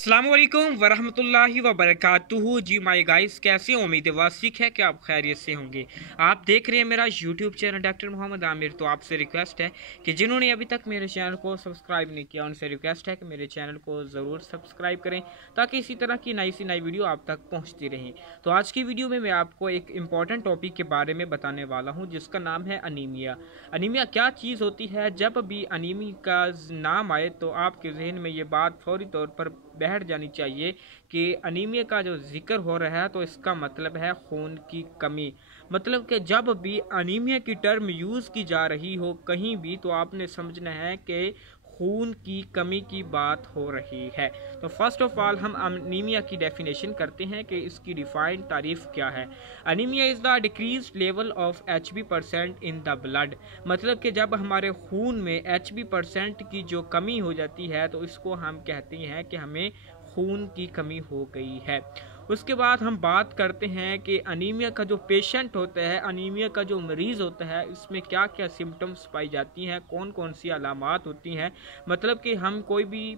अस्सलामुअलैकुम वरहमतुल्लाहि वबरकातुहू। जी my guys, कैसे हैं? उम्मीद वासिक है कि आप खैरियत से होंगे। आप देख रहे हैं मेरा YouTube channel doctor Mohammad Aamir. तो आपसे रिक्वेस्ट है कि जिन्होंने अभी तक मेरे चैनल को सब्सक्राइब नहीं किया, उनसे रिक्वेस्ट है कि मेरे चैनल को ज़रूर सब्सक्राइब करें ताकि इसी तरह की नई सी नई वीडियो आप तक पहुँचती रहें। तो आज की वीडियो में मैं आपको एक इम्पॉर्टेंट टॉपिक के बारे में बताने वाला हूँ जिसका नाम है अनीमिया। अनीमिया क्या चीज़ होती है? जब भी अनीमिया का नाम आए तो आपके जहन में ये बात फौरी तौर पर बैठ जानी चाहिए कि अनीमिया का जो जिक्र हो रहा है तो इसका मतलब है खून की कमी। मतलब कि जब भी अनीमिया की टर्म यूज़ की जा रही हो कहीं भी, तो आपने समझना है कि खून की कमी की बात हो रही है। तो फर्स्ट ऑफ ऑल हम अनीमिया की डेफिनेशन करते हैं कि इसकी डिफाइंड तारीफ क्या है। Anaemia is the decrease level of HB% in the blood. मतलब कि जब हमारे खून में HB% की जो कमी हो जाती है तो इसको हम कहते हैं कि हमें खून की कमी हो गई है। उसके बाद हम बात करते हैं कि अनीमिया का जो पेशेंट होता है, अनीमिया का जो मरीज़ होता है, इसमें क्या क्या सिम्टम्स पाई जाती हैं, कौन कौन सी अलामात होती हैं। मतलब कि हम कोई भी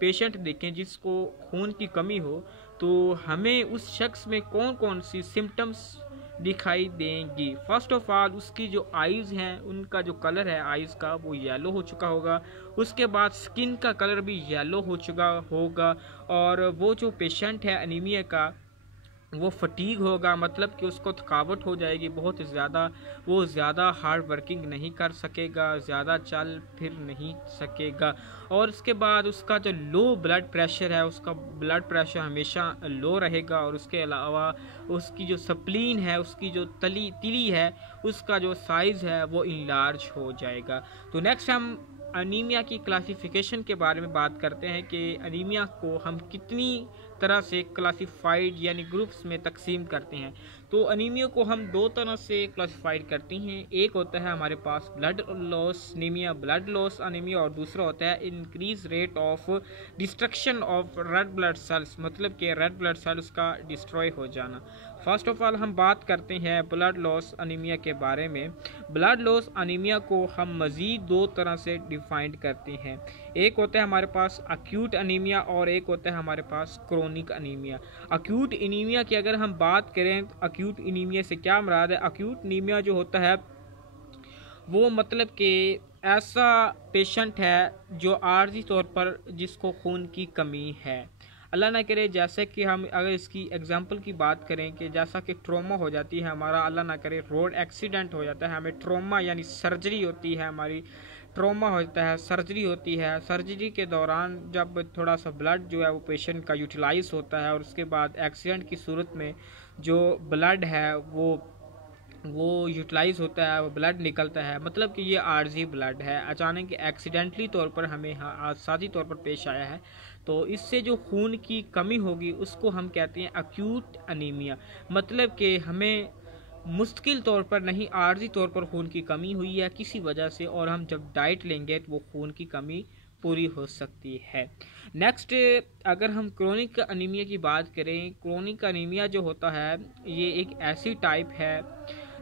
पेशेंट देखें जिसको खून की कमी हो तो हमें उस शख्स में कौन कौन सी सिम्टम्स दिखाई देंगी। फर्स्ट ऑफ ऑल उसकी जो आइज़ हैं, उनका जो कलर है आइज़ का वो येलो हो चुका होगा। उसके बाद स्किन का कलर भी येलो हो चुका होगा। और वो जो पेशेंट है अनीमिया का वो फटीग होगा, मतलब कि उसको थकावट हो जाएगी बहुत ज़्यादा। वो ज़्यादा हार्ड वर्किंग नहीं कर सकेगा, ज़्यादा चल फिर नहीं सकेगा। और उसके बाद उसका जो लो ब्लड प्रेशर है, उसका ब्लड प्रेशर हमेशा लो रहेगा। और उसके अलावा उसकी जो स्प्लीन है, उसकी जो तिली है, उसका जो साइज़ है वो इनलार्ज हो जाएगा। तो नेक्स्ट हम अनीमिया की क्लासिफिकेशन के बारे में बात करते हैं कि अनीमिया को हम कितनी तरह से क्लासिफाइड यानी ग्रुप्स में तकसीम करते हैं। तो अनीमिया को हम दो तरह से क्लासिफाइड करते हैं। एक होता है हमारे पास blood loss anaemia, blood loss anaemia, और दूसरा होता है increase rate of destruction of red blood cells, मतलब कि रेड ब्लड सेल्स का डिस्ट्रॉय हो जाना। फर्स्ट ऑफ ऑल हम बात करते हैं ब्लड लॉस अनीमिया के बारे में। ब्लड लॉस अनीमिया को हम मज़ीद दो तरह से डिफाइंड करते हैं। एक होता है हमारे पास अक्यूट अनीमिया और एक होता है हमारे पास क्रोनिक अनीमिया। अक्यूट अनीमिया की अगर हम बात करें तो अक्यूट अनीमिया से क्या मुराद है? अक्यूट अनीमिया जो होता है वो मतलब कि ऐसा पेशेंट है जो आर्जी तौर पर जिसको खून की कमी है। अल्लाह ना करे, जैसे कि हम अगर इसकी एग्जांपल की बात करें कि जैसा कि ट्रॉमा हो जाती है हमारा, अल्लाह ना करे रोड एक्सीडेंट हो जाता है, हमें ट्रॉमा यानी सर्जरी होती है, हमारी ट्रॉमा होता है, सर्जरी होती है। सर्जरी के दौरान जब थोड़ा सा ब्लड जो है वो पेशेंट का यूटिलाइज होता है और उसके बाद एक्सीडेंट की सूरत में जो ब्लड है वो यूटिलाइज होता है, वो ब्लड निकलता है, मतलब कि ये आर्जी ब्लड है, अचानक एक्सीडेंटली तौर पर हमें हादसाती तौर पर पेश आया है। तो इससे जो खून की कमी होगी उसको हम कहते हैं अक्यूट अनीमिया। मतलब कि हमें मुश्किल तौर पर नहीं, आर्जी तौर पर खून की कमी हुई है किसी वजह से, और हम जब डाइट लेंगे तो वो खून की कमी पूरी हो सकती है। नेक्स्ट अगर हम क्रोनिक अनीमिया की बात करें, क्रोनिक अनीमिया जो होता है ये एक ऐसी टाइप है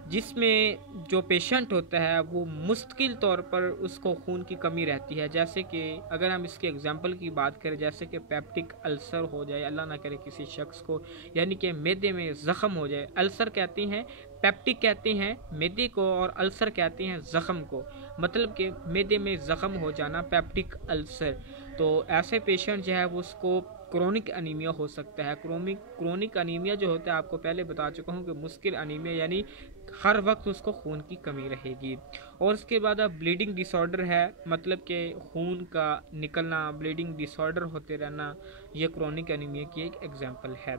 जिसमें जो पेशेंट होता है वो मुश्किल तौर पर उसको खून की कमी रहती है। जैसे कि अगर हम इसके एग्जांपल की बात करें, जैसे कि पेप्टिक अल्सर हो जाए, अल्लाह ना करे किसी शख्स को, यानी कि मैदे में ज़ख़म हो जाए। अल्सर कहते हैं, पेप्टिक कहते हैं मैदे को, और अल्सर कहते हैं ज़ख़म को, मतलब कि मैदे में ज़ख़म हो जाना, पेप्टिक अल्सर। तो ऐसे पेशेंट जो है वो उसको क्रोनिक अनीमिया हो सकता है। क्रोनिक अनीमिया जो होता है आपको पहले बता चुका हूँ कि मुश्किल अनीमिया यानी हर वक्त उसको खून की कमी रहेगी। और उसके बाद अब ब्लीडिंग डिसऑर्डर है, मतलब कि खून का निकलना, ब्लीडिंग डिसऑर्डर होते रहना, ये क्रोनिक अनीमिया की एक एग्जांपल है।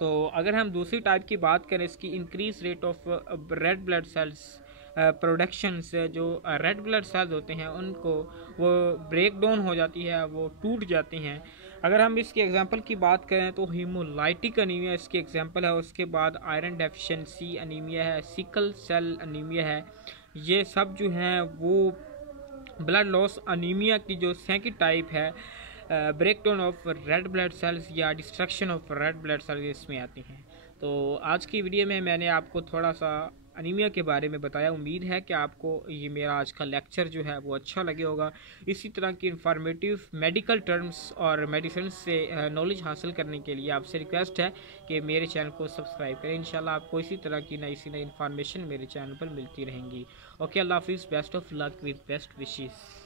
तो अगर हम दूसरी टाइप की बात करें, इसकी increase rate of red blood sales production से, जो रेड ब्लड सेल्स होते हैं उनको वो ब्रेक डाउन हो जाती है, वो टूट जाती हैं। अगर हम इसके एग्जांपल की बात करें तो हीमोलाइटिक अनीमिया इसकी एग्जांपल है। उसके बाद आयरन डेफिशिएंसी अनीमिया है, सिकल सेल अनीमिया है। ये सब जो हैं वो ब्लड लॉस अनीमिया की जो सेकंड टाइप है, breakdown of red blood cells या destruction of red blood cells, इसमें आती हैं। तो आज की वीडियो में मैंने आपको थोड़ा सा अनीमिया के बारे में बताया। उम्मीद है कि आपको ये मेरा आज का लेक्चर जो है वो अच्छा लगे होगा। इसी तरह की इंफॉर्मेटिव मेडिकल टर्म्स और मेडिसिन से नॉलेज हासिल करने के लिए आपसे रिक्वेस्ट है कि मेरे चैनल को सब्सक्राइब करें। इंशाल्लाह आपको इसी तरह की नई इन्फॉर्मेशन मेरे चैनल पर मिलती रहेंगी। ओके, अल्लाह हाफिज़, best of luck with best wishes.